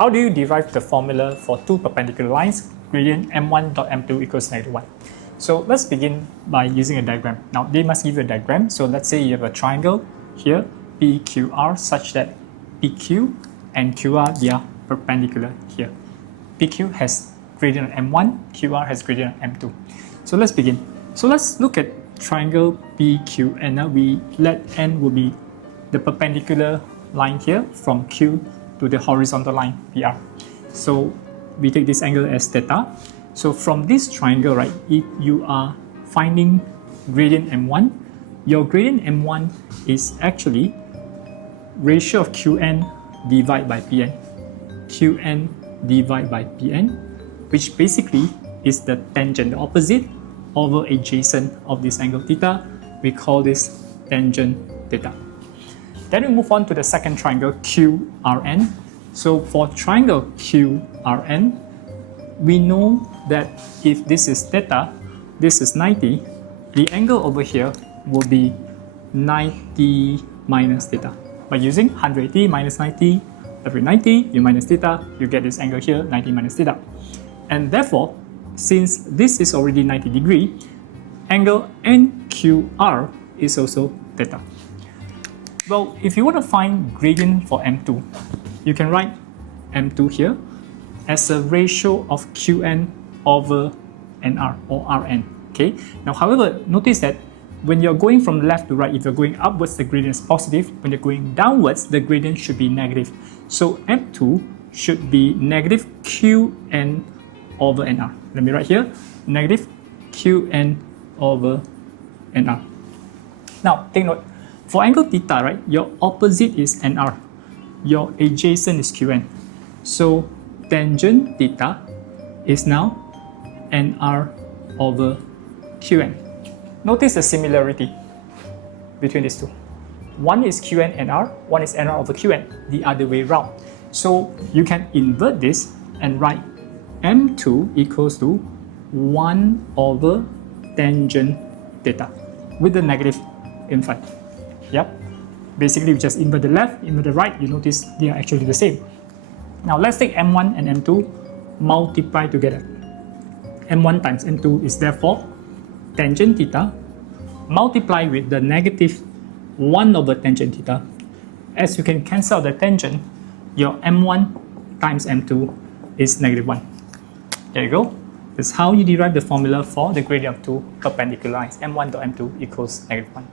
How do you derive the formula for two perpendicular lines, gradient m1 dot m2 equals -1? So let's begin by using a diagram. Now they must give you a diagram. So let's say you have a triangle here, PQR, such that PQ and QR, they are perpendicular here. PQ has gradient of m1, QR has gradient of m2. So let's begin. So let's look at triangle PQ, and now we let n will be the perpendicular line here from Q to the horizontal line PR. So we take this angle as theta. So from this triangle, right, if you are finding gradient m1, your gradient m1 is actually ratio of Qn divided by Pn. Qn divided by Pn, which basically is the tangent, the opposite over adjacent of this angle theta. We call this tangent theta. Then we move on to the second triangle QRN. So for triangle QRN, we know that if this is theta, this is 90, the angle over here will be 90 minus theta. By using 180 minus 90, every 90 you minus theta, you get this angle here, 90 minus theta. And therefore, since this is already 90 degree, angle NQR is also theta. Well, if you want to find gradient for M2, you can write M2 here as a ratio of Qn over NR or Rn. Okay. Now, however, notice that when you're going from left to right, if you're going upwards, the gradient is positive. When you're going downwards, the gradient should be negative. So M2 should be negative Qn over NR. Let me write here, negative Qn over NR. Now, take note, for angle theta, right, your opposite is NR. Your adjacent is Qn. So, tangent theta is now NR over Qn. Notice the similarity between these two. One is Qn NR, one is NR over Qn, the other way around. So, you can invert this and write M2 equals to 1 over tangent theta with the negative in front. Yep. Basically, we just invert the left, invert the right, you notice they are actually the same. Now, let's take M1 and M2, multiply together. M1 times M2 is therefore tangent theta, multiply with the negative 1 over tangent theta. As you can cancel the tangent, your M1 times M2 is -1. There you go. This is how you derive the formula for the gradient of two perpendicular lines. M1 dot M2 equals -1.